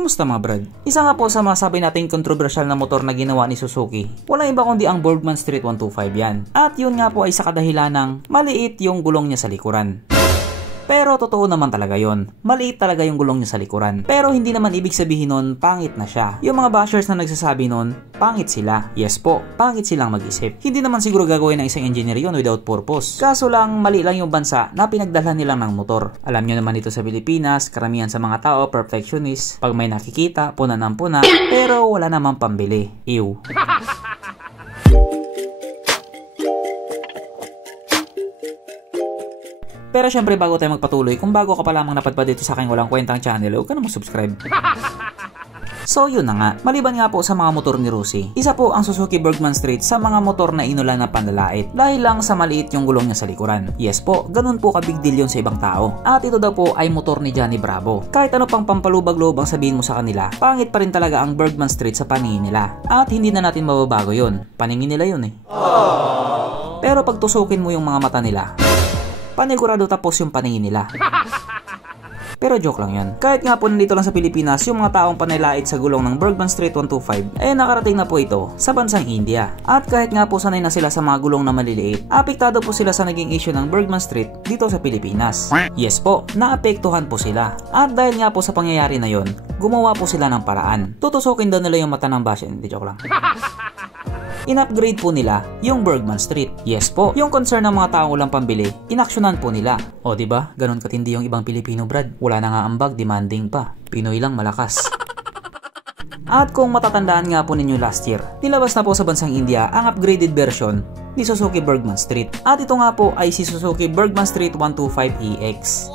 Kumusta mga brad? Isa nga po sa masabi nating kontrobersyal na motor na ginawa ni Suzuki. Walang iba kundi ang Bergman Street 125 yan. At yun nga po ay sa kadahilan ng maliit yung gulong niya sa likuran. Pero totoo naman talaga yon. Maliit talaga yung gulong niya sa likuran. Pero hindi naman ibig sabihin nun, pangit na siya. Yung mga bashers na nagsasabi nun, pangit sila. Yes po, pangit silang mag-isip. Hindi naman siguro gagawin ng isang engineer yun without purpose. Kaso lang, mali lang yung bansa na pinagdalhan nilang ng motor. Alam nyo naman dito sa Pilipinas, karamihan sa mga tao, perfectionist. Pag may nakikita, puna ng puna, pero wala namang pambili. Ew. Pero syempre bago tayo magpatuloy, kung bago ka pa lamang napadpad dito sa aking walang kwentang channel, huwag ka na mag-subscribe. So yun na nga, maliban nga po sa mga motor ni Rusi, isa po ang Suzuki Bergman Street sa mga motor na inulan na panlalait dahil lang sa maliit yung gulong niya sa likuran. Yes po, ganun po ka big deal yun sa ibang tao. At ito daw po ay motor ni Johnny Bravo. Kahit ano pang pampalubag-loob ang sabihin mo sa kanila, pangit pa rin talaga ang Bergman Street sa paningin nila. At hindi na natin mababago yun, paningin nila yun eh. Pero pag tusukin mo yung mga mata nila, panigurado tapos yung paningin nila. Pero joke lang yan. Kahit nga po nandito lang sa Pilipinas, yung mga taong panilait sa gulong ng Bergman Street 125, nakarating na po ito sa bansang India. At kahit nga po sanay na sila sa mga gulong na maliliit, apektado po sila sa naging issue ng Bergman Street dito sa Pilipinas. Yes po, naapektuhan po sila. At dahil nga po sa pangyayari na yon, gumawa po sila ng paraan. Tutusukin daw nila yung mata ng basher. Hindi, joke lang. In-upgrade po nila yung Bergman Street. Yes po, yung concern ng mga taong walang pambili, inaksyonan po nila. O diba, ganun katindi yung ibang Pilipino brad. Wala na nga ambag, demanding pa. Pinoy lang malakas. At kung matatandaan nga po ninyo last year, nilabas na po sa bansang India ang upgraded version ni Suzuki Bergman Street. At ito nga po ay si Suzuki Bergman Street 125EX.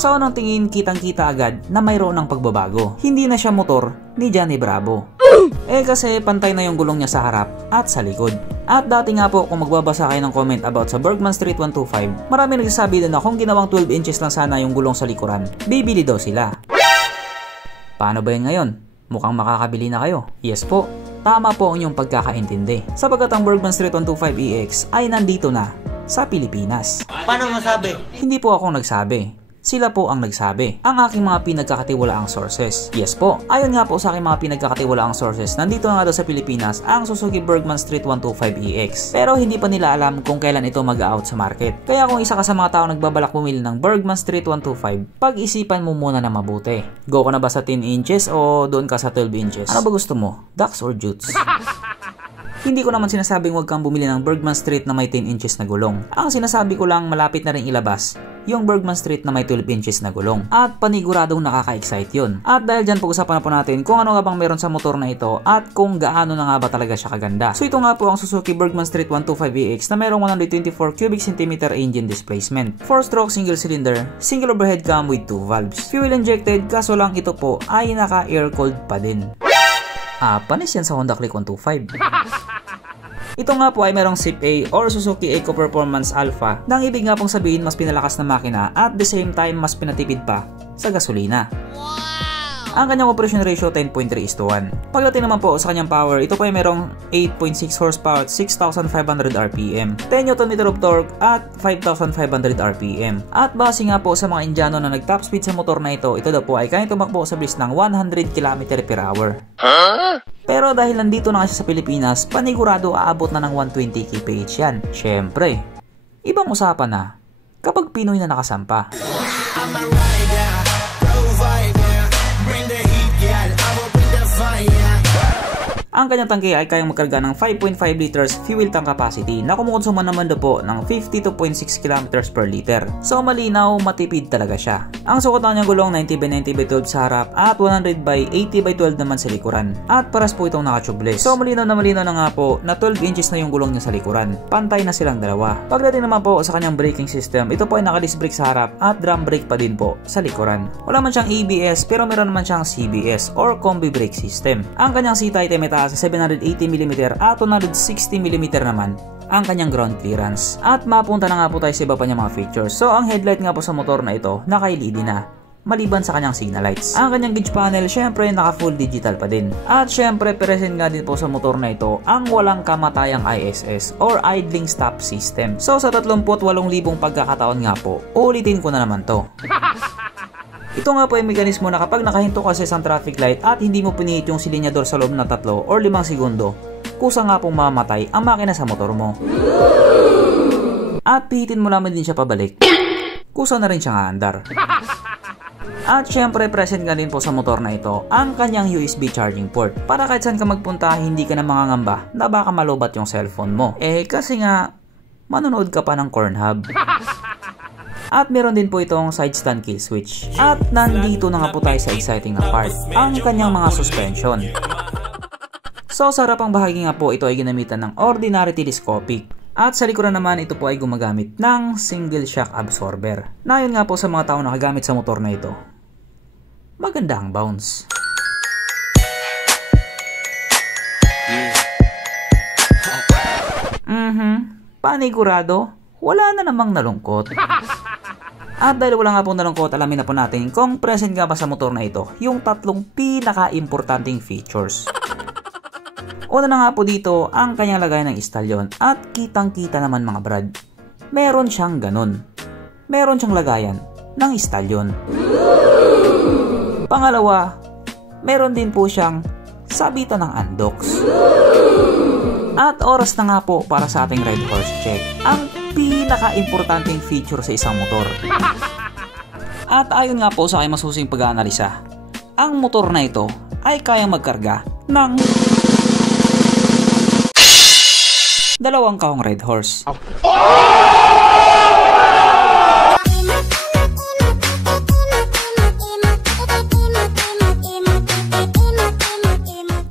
So anong tingin, kitang-kita agad na mayroon ng pagbabago. Hindi na siya motor ni Johnny Bravo. Kasi pantay na yung gulong niya sa harap at sa likod. At dati nga po kung magbabasa kayo ng comment about sa Bergman Street 125, marami nagsasabi din na kung ginawang 12 inches lang sana yung gulong sa likuran, bibili daw sila. Paano ba yun ngayon? Mukhang makakabili na kayo. Yes po, tama po ang inyong pagkakaintindi. Sapagkat ang Bergman Street 125EX ay nandito na sa Pilipinas. Paano masabi? Hindi po ako nagsabi. Sila po ang nagsabi. Ang aking mga pinagkakatiwalaang sources. Yes po, ayon nga po sa aking mga pinagkakatiwalaang sources, nandito nga daw sa Pilipinas ang Suzuki Bergman Street 125EX. Pero hindi pa nila alam kung kailan ito mag-out sa market. Kaya kung isa ka sa mga tao nagbabalak bumili ng Bergman Street 125, pag-isipan mo muna na mabuti. Go ka na ba sa 10 inches o doon ka sa 12 inches? Ano ba gusto mo? Ducks or Jutes? Hindi ko naman sinasabing huwag kang bumili ng Bergman Street na may 10 inches na gulong. Ang sinasabi ko lang malapit na rin ilabas yung Bergman Street na may 12 inches na gulong. At paniguradong nakaka-excite yun. At dahil dyan pag-usapan na po natin kung ano nga bang meron sa motor na ito at kung gaano na nga ba talaga siya kaganda. So ito nga po ang Suzuki Bergman Street 125EX na merong 124 cubic centimeter engine displacement. 4-stroke single cylinder, single overhead cam with 2 valves. Fuel injected, kaso lang ito po ay naka-air cooled pa din. Panis yan sa Honda Click 125. Ito nga po ay merong SIP-A or Suzuki Eco Performance Alpha. Nang ibig nga pong sabihin mas pinalakas na makina at the same time mas pinatipid pa sa gasolina. Ang kanyang operation ratio 10.3:1. Pagdating naman po sa kanyang power, ito po ay merong 8.6 horsepower at 6,500 RPM, 10 Nm of torque at 5,500 RPM. At base nga po sa mga Indiano na nag-top speed sa motor na ito daw po ay kaya tumakbo sa bilis ng 100 km/h. Pero dahil nandito na siya sa Pilipinas, panigurado aabot na ng 120 kph yan. Syempre, ibang usapan na kapag Pinoy na nakasampa. Ang kanyang tangke ay kayang magkarga ng 5.5 liters fuel tank capacity na kumukonsuma naman daw po ng 52.6 km per liter. So malinaw, matipid talaga siya. Ang sukat ng gulong 90x90x12 sa harap at 100x80x12 naman sa likuran. At paras po itong naka-tubeless. So malinaw na nga po na 12 inches na yung gulong niya sa likuran. Pantay na silang dalawa. Pagdating naman po sa kanyang braking system, ito po ay naka-disc brake sa harap at drum brake pa din po sa likuran. Wala man siyang ABS pero meron naman siyang CBS or combi brake system. Ang kanyang seat height ay may sa 780mm at 160mm naman ang kanyang ground clearance. At mapunta na nga po tayo sa iba pa niyang mga features. So ang headlight nga po sa motor na ito naka-LED na, maliban sa kanyang signal lights. Ang kanyang gauge panel syempre naka full digital pa din. At syempre present nga din po sa motor na ito ang walang kamatayang ISS or idling stop system. So sa 38,000 pagkakataon nga po, ulitin ko na naman to. Ito nga po ay mekanismo na kapag nakahinto ka sa isang traffic light at hindi mo pinihit yung silinyador sa loob ng 3 or 5 segundo, kusa nga pong mamamatay ang makina sa motor mo. At pihitin mo naman din siya pabalik, kusa na rin siyang aandar. At syempre present nga din po sa motor na ito ang kanyang USB charging port para kahit saan ka magpunta hindi ka na mangangamba na baka malobat yung cellphone mo. Kasi nga manonood ka pa ng Cornhub. At meron din po itong side stand kill switch. At nandito na nga po tayo sa exciting na part, ang kanyang mga suspension. So sa harapang bahagi nga po ito ay ginamitan ng ordinary telescopic. At sa likuran naman ito po ay gumagamit ng single shock absorber. Na yun nga po sa mga tao nakagamit sa motor na ito, maganda ang bounce. Panigurado, wala na namang nalungkot. At dahil wala nga pong nalungkot, alamin na po natin kung present nga ba sa motor na ito yung 3 pinaka-importanting features. Una na nga po dito ang kanyang lagayan ng istalyon at kitang-kita naman mga brad, meron siyang ganun. Meron siyang lagayan ng istalyon. Pangalawa, meron din po siyang sabitan ng undox. At oras na nga po para sa ating Red Horse check, ang pinaka-importanting feature sa isang motor. At ayon nga po sa aking masusing pag-aanalisa, ang motor na ito ay kayang magkarga ng 2 kahong Red Horse.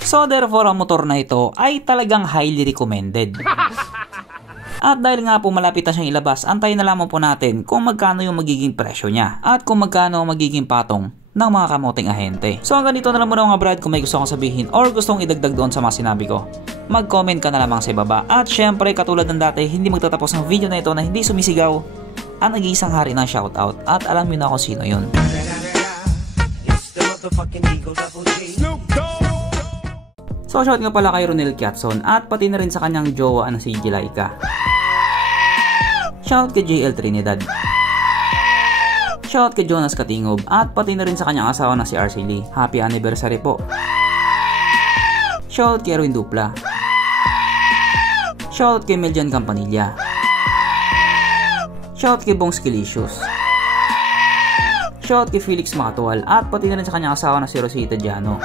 So therefore ang motor na ito ay talagang highly recommended. At dahil nga po malapit na siyang ilabas, antayin na lamang po natin kung magkano yung magiging presyo niya at kung magkano magiging patong ng mga kamoting ahente. So hanggang dito na lang muna mga brad. Kung may gusto kong sabihin or gustong idagdag doon sa mga sinabi ko, mag-comment ka na lamang sa ibaba. At syempre katulad ng dati, hindi magtatapos ng video na ito na hindi sumisigaw ang nag-iisang hari ng shoutout. At alam niyo na kung sino yun. So shout nga pala kay Ronel Kiatson at pati na rin sa kanyang jowa na si Jilaika. Shout kay JL Trinidad. Shout kay Jonas Katingob at pati na rin sa kanyang asawa na si RC Lee. Happy anniversary po. Shout kay Erwin Dupla. Shout kay Meljan Campanilla. Shout kay Bong Skilicious. Shout kay Felix Makatual at pati na rin sa kanyang asawa na si Rosita Diano.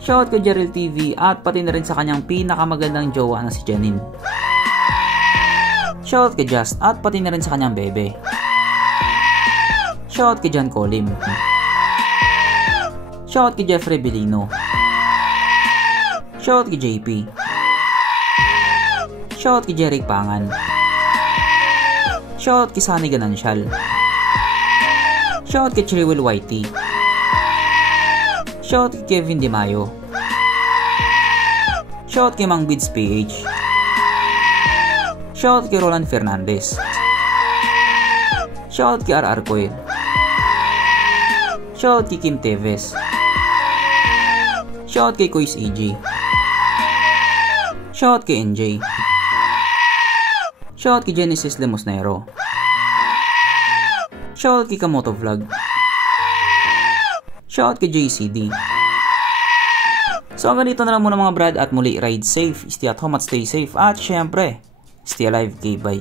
Shout kay Jeril TV at pati na rin sa kanyang pinakamagandang jowa na si Janine. Shout kay Just at pati na rin sa kanyang bebe. Shout kay John Colim. Shout kay Jeffrey Belino. Shout kay JP. Shout kay Jeric Pangan. Shout kay Sunny Ganancial. Shout kay Chiriwil Whitey. Shout kay Kevin Di Mayo. Shout kay Mang Bids PH. Shout kay Roland Fernandez. Shout kay RR Coy. Shout kay Kim Teves. Shout kay Kois EG. Shout kay NJ. Shout kay Genesis Lemosnero. Shout kay Kamoto Vlog. Shout kay JCD. So hanggang dito na lang muna mga brad at muli ride safe, stay at home at stay safe at syempre, stay alive, bye.